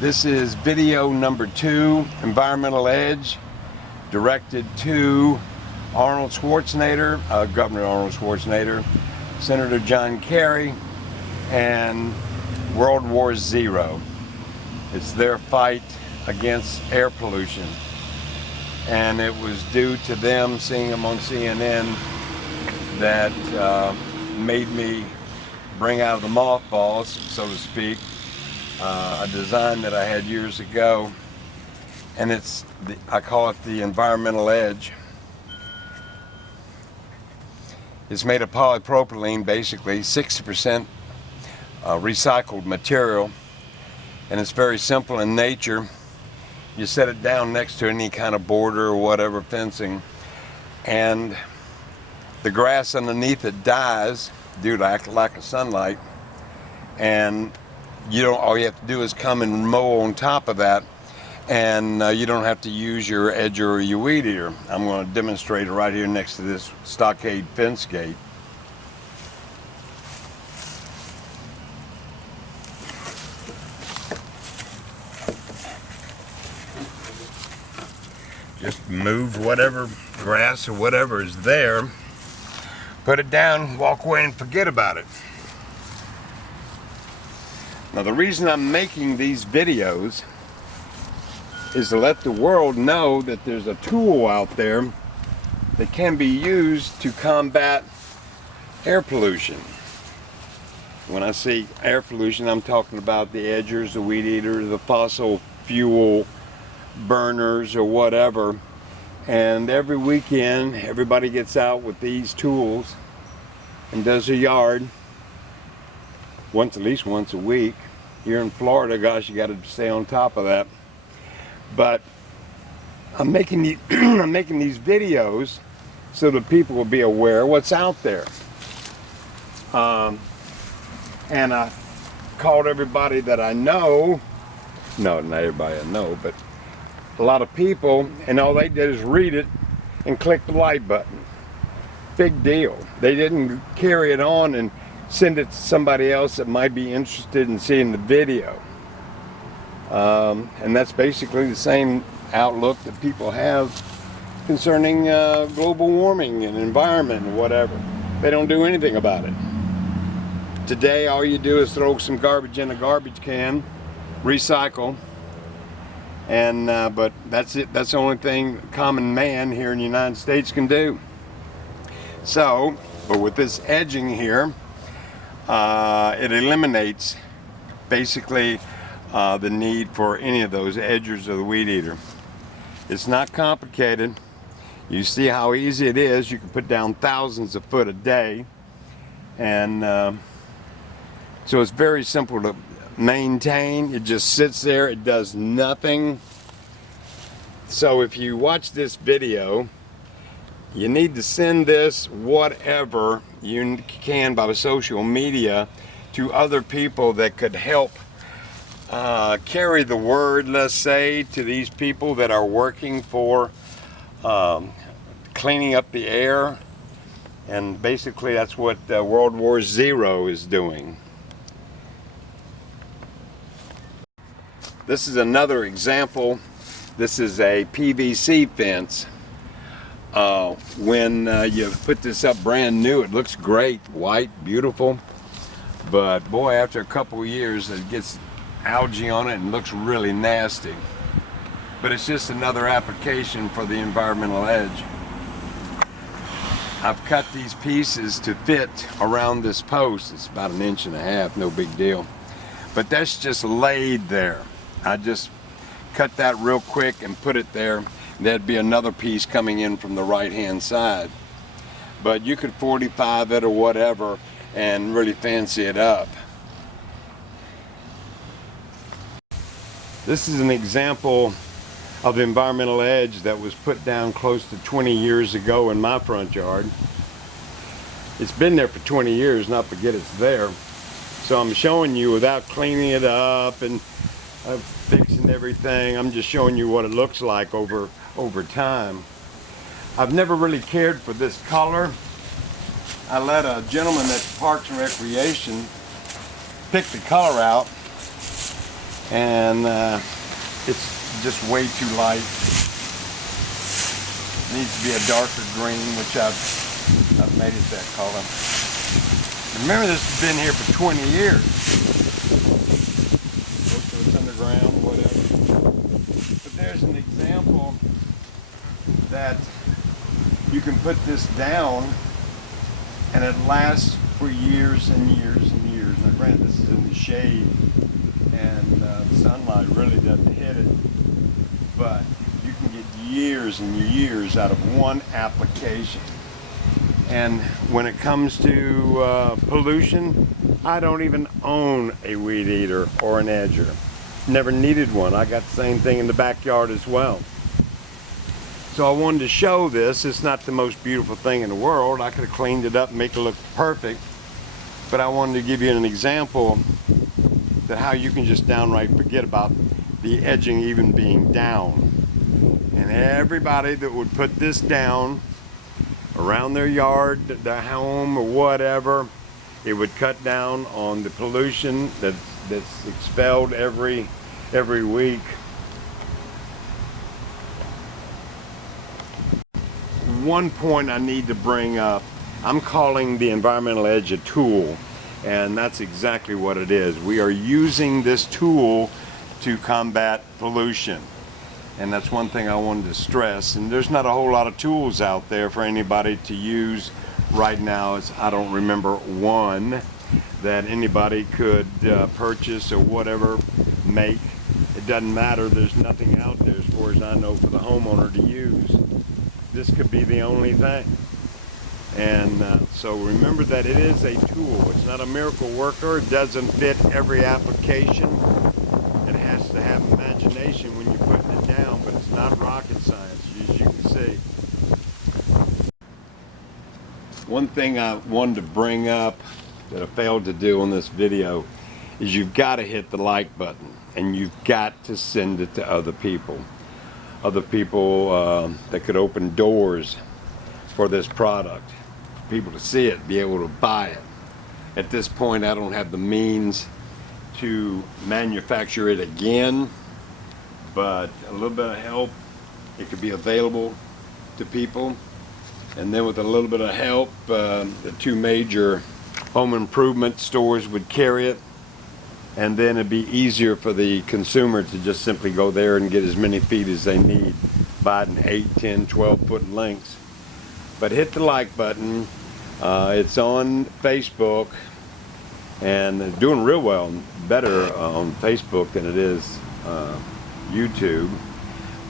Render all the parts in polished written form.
This is video number 2, Environmental Edge, directed to Arnold Schwarzenegger, Governor Arnold Schwarzenegger, Senator John Kerry, and World War Z. It's their fight against air pollution. And it was due to them, seeing them on CNN, that made me bring out of the mothballs, so to speak, a design that I had years ago, and I call it the Environmental Edge. It's made of polypropylene, basically 60% recycled material, and it's very simple in nature. You set it down next to any kind of border or whatever, fencing, and the grass underneath it dies due to lack of sunlight, and all you have to do is come and mow on top of that, and you don't have to use your edger or your weed eater. I'm going to demonstrate it right here next to this stockade fence gate. Just move whatever grass or whatever is there, put it down, walk away and forget about it. Now, the reason I'm making these videos is to let the world know that there's a tool out there that can be used to combat air pollution. When I say air pollution, I'm talking about the edgers, the weed eaters, the fossil fuel burners or whatever. And every weekend, everybody gets out with these tools and does a yard at least once a week. Here in Florida, gosh, you got to stay on top of that. But I'm making these videos so that people will be aware of what's out there. And I called everybody that I know, no, not everybody I know, but a lot of people, and all they did is read it and click the like button. Big deal. They didn't carry it on and send it to somebody else that might be interested in seeing the video. And that's basically the same outlook that people have concerning global warming and environment and whatever. They don't do anything about it. Today, all you do is throw some garbage in a garbage can, recycle, and but that's it. That's the only thing common man here in the United States can do. So, but with this edging here, it eliminates basically the need for any of those edgers or the weed eater. It's not complicated. You see how easy it is. You can put down thousands of foot a day, and so it's very simple to maintain. It just sits there. It does nothing. So if you watch this video, you need to send this, whatever you can, by social media to other people that could help carry the word, let's say, to these people that are working for cleaning up the air. And basically that's what World War Z is doing. This is another example. This is a PVC fence. When you put this up brand new, it looks great, white, beautiful, but boy, after a couple of years it gets algae on it and looks really nasty. But it's just another application for the Environmental Edge. I've cut these pieces to fit around this post. It's about 1.5 inches, no big deal, but that's just laid there. I just cut that real quick and put it there. There'd be another piece coming in from the right hand side, but you could 45 it or whatever and really fancy it up. This is an example of the Environmental Edge that was put down close to 20 years ago in my front yard. It's been there for 20 years, not forget it's there. So I'm showing you without cleaning it up and fixing everything. I'm just showing you what it looks like over time. I've never really cared for this color. I let a gentleman at Parks and Recreation pick the color out, and it's just way too light. It needs to be a darker green, which I've made it that color. Remember, this has been here for 20 years. Most of it's underground, whatever. But there's an example that you can put this down and it lasts for years and years and years. Now granted, this is in the shade and the sunlight really doesn't hit it, but you can get years and years out of one application. And when it comes to pollution, I don't even own a weed eater or an edger. Never needed one. I got the same thing in the backyard as well. So I wanted to show this. It's not the most beautiful thing in the world. I could have cleaned it up and make it look perfect. But I wanted to give you an example that how you can just downright forget about the edging even being down. And everybody that would put this down around their yard, their home, or whatever, it would cut down on the pollution that's expelled every week. One point I need to bring up, I'm calling the environmental edge a tool, and that's exactly what it is. We are using this tool to combat pollution, and that's one thing I wanted to stress. And there's not a whole lot of tools out there for anybody to use right now. I don't remember one that anybody could purchase or whatever, make. It doesn't matter. There's nothing out there as far as I know for the homeowner to use. This could be the only thing. And so remember that it is a tool. It's not a miracle worker. It doesn't fit every application. It has to have imagination when you're putting it down, but it's not rocket science, as you can see. One thing I wanted to bring up that I failed to do on this video is you've got to hit the like button, and you've got to send it to other people. Other people that could open doors for this product, for people to see it, be able to buy it. At this point, I don't have the means to manufacture it again, but a little bit of help, it could be available to people. And then with a little bit of help, the two major home improvement stores would carry it. And then it'd be easier for the consumer to just simply go there and get as many feet as they need, buy it in 8, 10, 12 foot lengths. But hit the like button. It's on Facebook, and it's doing real well, better on Facebook than it is YouTube.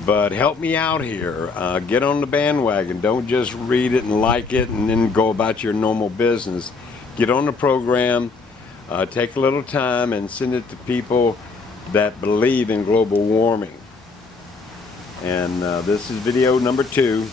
But help me out here. Get on the bandwagon. Don't just read it and like it and then go about your normal business. Get on the program. Take a little time and send it to people that believe in global warming. And this is video number 2.